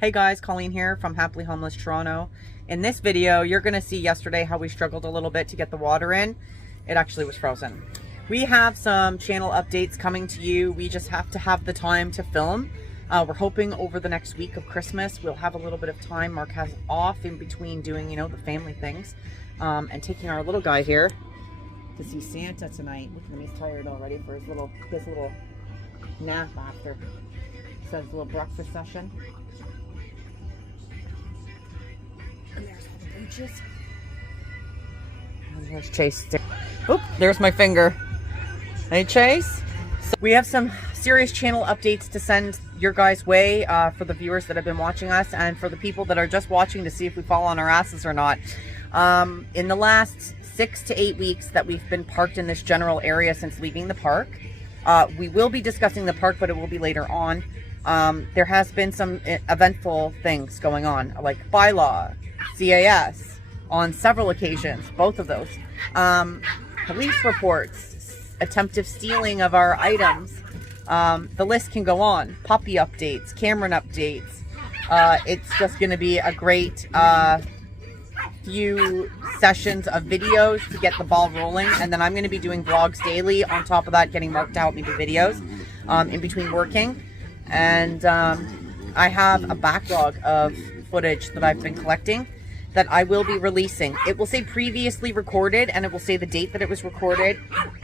Hey guys, Colleen here from Happily Homeless Toronto. In this video, you're going to see yesterday how we struggled a little bit to get the water in. It actually was frozen. We have some channel updates coming to you. We just have to have the time to film. We're hoping over the next week of Christmas, we'll have a little bit of time. Mark has off in between doing, the family things, and taking our little guy here to see Santa tonight. Look at him, he's tired already for his little nap after. So his little breakfast session. And there's all the booches. And there's Chase. Oop, there's my finger. Hey, Chase. So we have some serious channel updates to send your guys' way for the viewers that have been watching us, and for the people that are just watching to see if we fall on our asses or not. In the last 6 to 8 weeks that we've been parked in this general area since leaving the park, we will be discussing the park, but it will be later on. There has been some eventful things going on, like bylaw, CAS, on several occasions, both of those. Police reports, attempted stealing of our items. The list can go on. Puppy updates, Cameron updates. It's just going to be a great few sessions of videos to get the ball rolling, and then I'm going to be doing vlogs daily. On top of that, getting Mark to help me do videos in between working. And I have a backlog of footage that I've been collecting that I will be releasing. It will say previously recorded, and it will say the date that it was recorded,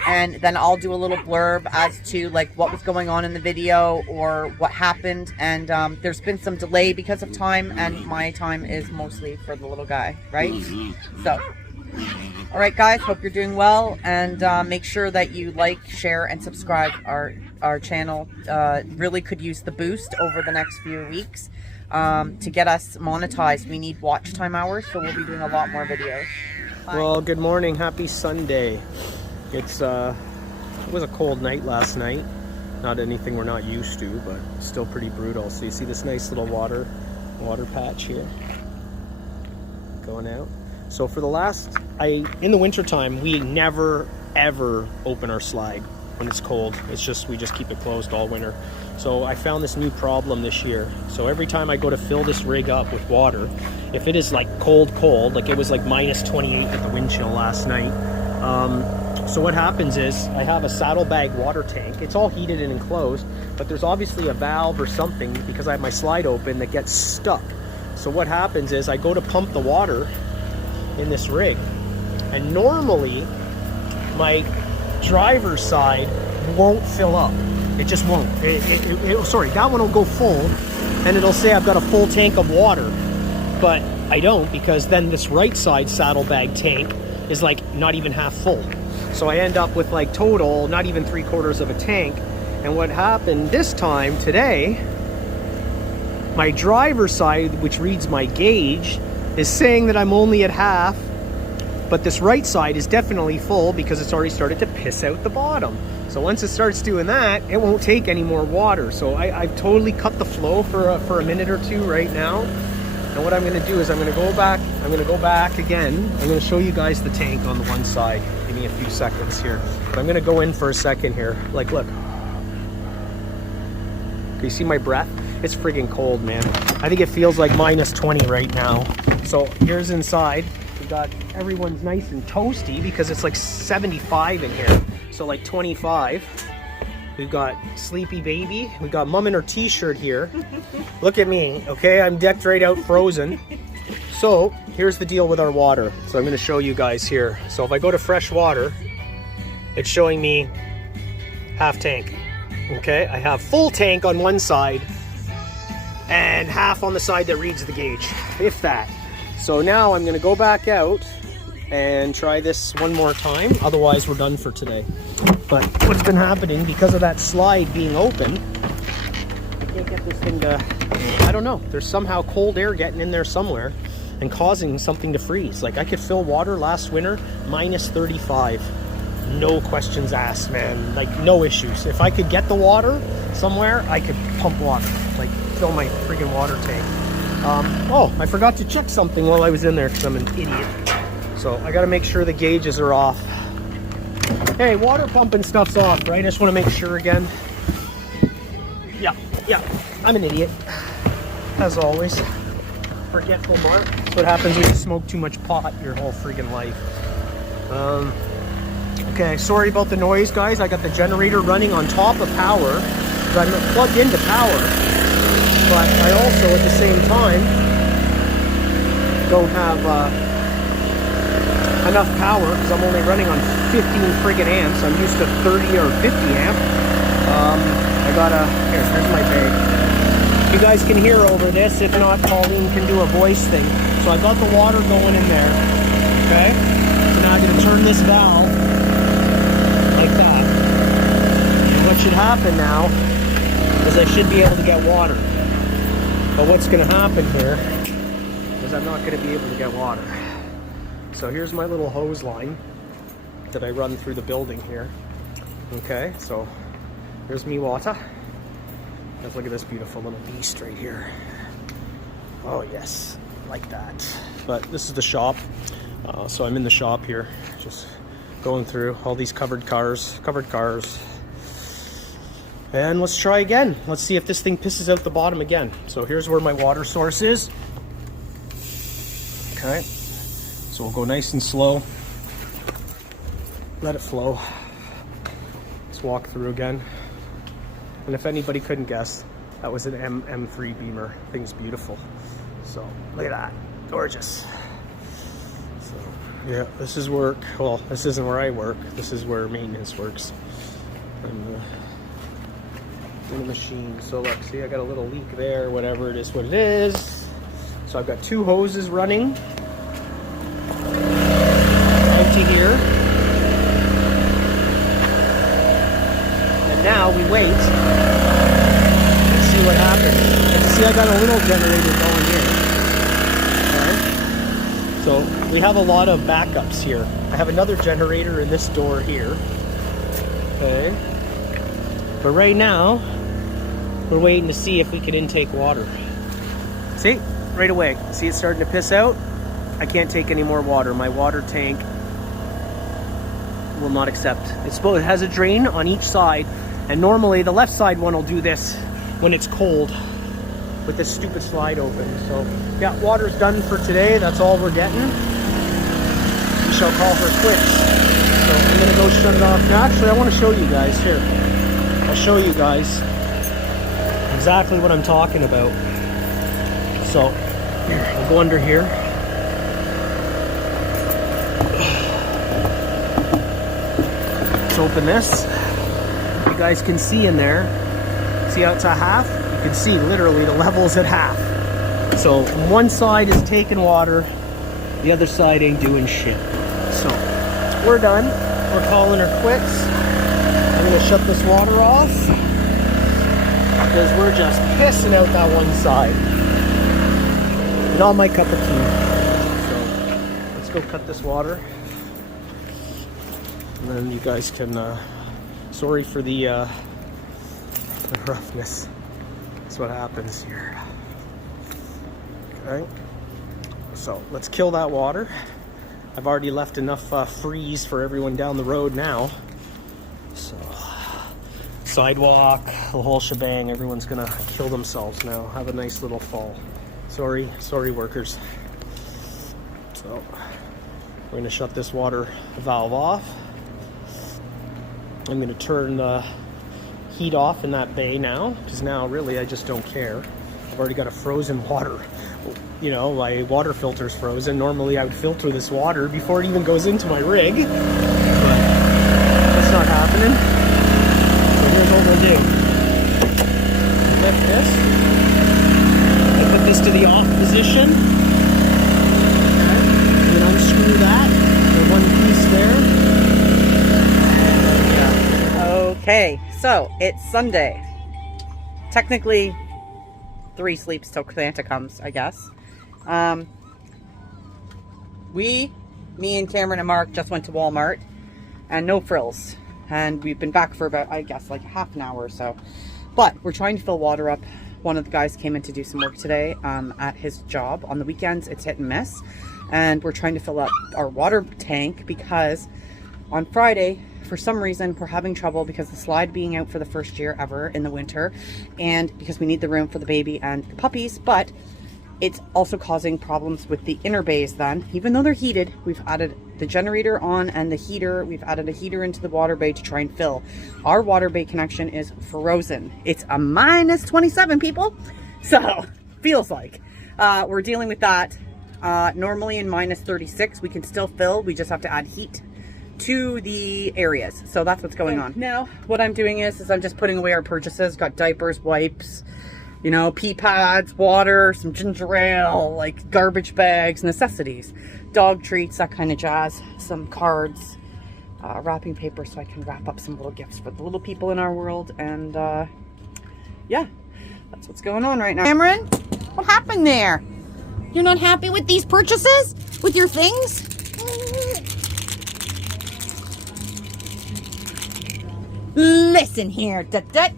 and then I'll do a little blurb as to like what was going on in the video or what happened. And there's been some delay because of time, and my time is mostly for the little guy, right? So all right guys, hope you're doing well, and make sure that you like, share, and subscribe our channel. Really could use the boost over the next few weeks to get us monetized. We need watch time hours, so we'll be doing a lot more videos. Bye. Well, good morning, happy Sunday. It was a cold night last night. Not anything we're not used to, but still pretty brutal. So you see this nice little water patch here going out. So for the last, in the winter time, we never ever open our slide when it's cold. It's just, we just keep it closed all winter. So I found this new problem this year. So every time I go to fill this rig up with water, if it is like cold, like it was like minus 28 at the wind chill last night. So what happens is I have a saddlebag water tank. It's all heated and enclosed, but there's obviously a valve or something because I have my slide open that gets stuck. So what happens is I go to pump the water in this rig, and normally my driver's side won't fill up. It just won't. Sorry, that one will go full and it'll say I've got a full tank of water, but I don't, because then this right side saddlebag tank is like not even half full. So I end up with like total not even 3/4 of a tank. And what happened this time today, my driver's side, which reads my gauge, is saying that I'm only at half, but this right side is definitely full because it's already started to piss out the bottom. So once it starts doing that, it won't take any more water. So I've totally cut the flow for a minute or two right now. And what I'm going to do is I'm going to go back again. I'm going to show you guys the tank on the one side. Give me a few seconds here. But I'm going to go in for a second here. Like, look. Can you see my breath? It's friggin' cold, man. I think it feels like minus 20 right now. So here's inside. We got, everyone's nice and toasty because it's like 75 in here. So like 25. We've got sleepy baby. We got mom in her t-shirt here. Look at me, okay? I'm decked right out, frozen. So here's the deal with our water. So I'm gonna show you guys here. So if I go to fresh water, it's showing me half tank. Okay, I have full tank on one side and half on the side that reads the gauge, if that. So now I'm gonna go back out and try this one more time. Otherwise, we're done for today. But what's been happening, because of that slide being open, I can't get this thing to, I don't know, there's somehow cold air getting in there somewhere and causing something to freeze. Like I could fill water last winter, minus 35. No questions asked, man. Like no issues. If I could get the water somewhere, I could pump water, like fill my freaking water tank. Oh, I forgot to check something while I was in there because I'm an idiot. So I got to make sure the gauges are off. Hey, water pumping stuff's off, right? I just want to make sure again. Yeah, I'm an idiot. as always. Forgetful Mark. That's what happens when you smoke too much pot your whole freaking life. Okay, sorry about the noise, guys. I got the generator running on top of power. I'm plugged into power, but I also, at the same time, don't have enough power because I'm only running on 15 friggin' amps. I'm used to 30 or 50 amp. I gotta, here's my bag. You guys can hear over this. If not, Pauline can do a voice thing. So I got the water going in there, okay? So now I'm gonna turn this valve like that. And what should happen now is I should be able to get water. But what's gonna happen here is I'm not gonna be able to get water. So here's my little hose line that I run through the building here. Okay, so here's me water. Let's look at this beautiful little beast right here. Oh yes, like that. But this is the shop. So I'm in the shop here, just going through all these covered cars. And let's try again. Let's see if this thing pisses out the bottom again. So here's where my water source is. Okay, so we'll go nice and slow. Let it flow. Let's walk through again. And if anybody couldn't guess, that was an M3 Beamer. Thing's beautiful. So look at that, gorgeous. So yeah, this is work. Well, this isn't where I work. This is where maintenance works. And in the machine. So look, see, I got a little leak there. Whatever it is, what it is. So I've got two hoses running out to here. And now we wait and see what happens. And see, I got a little generator going in. Okay. So we have a lot of backups here. I have another generator in this door here. Okay. But right now, we're waiting to see if we can intake water. See, right away. See it's starting to piss out? I can't take any more water. My water tank will not accept. It has a drain on each side, and normally the left side one will do this when it's cold with this stupid slide open. So yeah, water's done for today. That's all we're getting. We shall call her quits. So I'm gonna go shut it off. Now actually I want to show you guys here. I'll show you guys exactly what I'm talking about. So I'll go under here. Let's open this. You guys can see in there. See how it's at half? You can see literally the level's at half. So one side is taking water, the other side ain't doing shit. So we're done. We're calling her quits. I'm gonna shut this water off because we're just pissing out that one side. Not my cup of tea. So let's go cut this water. And then you guys can, sorry for the roughness. That's what happens here. Okay. So let's kill that water. I've already left enough freeze for everyone down the road now. So sidewalk, the whole shebang, everyone's gonna kill themselves now. Have a nice little fall. Sorry workers. So we're gonna shut this water valve off. I'm gonna turn the heat off in that bay now, because now really I just don't care. I've already got a frozen water. You know, my water filter's frozen. Normally I would filter this water before it even goes into my rig, but that's not happening. So here's what we'll do. Lift this. I put this to the off position. Okay. And then unscrew that. The one piece there. Yeah. Okay, so it's Sunday. Technically, 3 sleeps till Santa comes, I guess. Me and Cameron and Mark just went to Walmart, and no frills. And we've been back for about, I guess, like half an hour or so. But we're trying to fill water up. One of the guys came in to do some work today at his job. On the weekends, it's hit and miss. And we're trying to fill up our water tank because on Friday, for some reason we're having trouble because the slide being out for the first year ever in the winter, and because we need the room for the baby and the puppies, but it's also causing problems with the inner bays then. Even though they're heated, we've added the generator on and the heater. We've added a heater into the water bay to try and fill. Our water bay connection is frozen. It's a minus 27, people. So, feels like. We're dealing with that. Normally in minus 36, we can still fill. We just have to add heat to the areas. So that's what's going on. Now, what I'm doing is I'm just putting away our purchases. Got diapers, wipes, you know, pee pads, water, some ginger ale, like garbage bags, necessities, dog treats, that kind of jazz, some cards, wrapping paper so I can wrap up some little gifts for the little people in our world. And yeah, that's what's going on right now. Cameron, what happened there? You're not happy with these purchases? With your things? Listen here, Dut-Dut.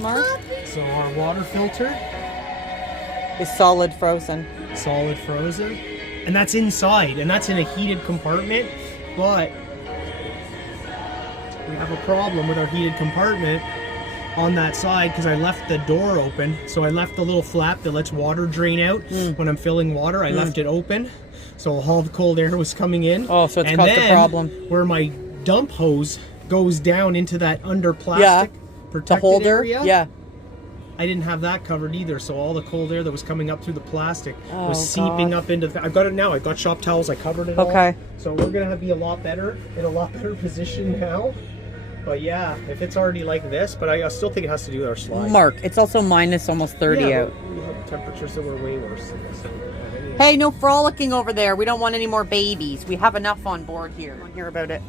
Mark? So our water filter is solid frozen. Solid frozen. And that's inside, and that's in a heated compartment, but we have a problem with our heated compartment on that side because I left the door open. So I left the little flap that lets water drain out when I'm filling water. I left it open, so all the cold air was coming in. Oh, so it's caused a problem. Where my dump hose goes down into that under plastic protected holder area. Yeah, I didn't have that covered either, so all the cold air that was coming up through the plastic was seeping up into the... I've got it now. I got shop towels. I covered it all. So we're going to be a lot better, in a lot better position now. But yeah, if it's already like this, but I still think it has to do with our slide. Mark, it's also minus almost 30 out. We have temperatures that were way worse than this. Hey, no frolicking over there. We don't want any more babies. We have enough on board here. We'll hear about it.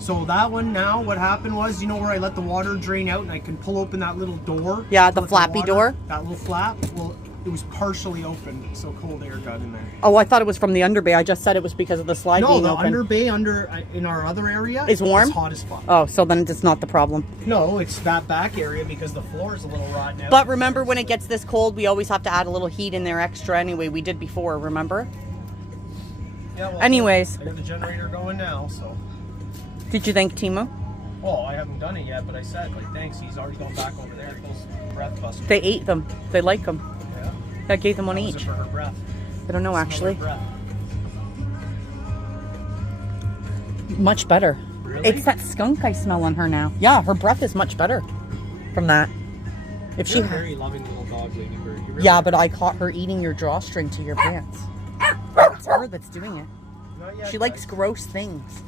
So that one now, what happened was, you know where I let the water drain out and I can pull open that little door? Yeah, the flappy door? That little flap? Well, it was partially open, so cold air got in there. Oh, I thought it was from the underbay. I just said it was because of the slide being open. No, the underbay in our other area is warm? It's hot as fuck. Oh, so then it's not the problem. No, it's that back area because the floor is a little rotten out. But remember, when it gets this cold, we always have to add a little heat in there extra anyway. We did before, remember? Yeah, well, anyways. I got the generator going now, so... Did you thank Timo? Well, I haven't done it yet, but I said, like, thanks. He's already gone back over there. Those breath busters. They ate them. They like them. Yeah. I gave them one each. For her breath. I don't know, actually. Breath. Much better. Really? It's that skunk I smell on her now. Yeah, her breath is much better from that. If You're she a very loving little dog, Lady Bird. Really yeah, but I caught her eating your drawstring to your pants. It's her that's doing it. Not yet, She likes gross things.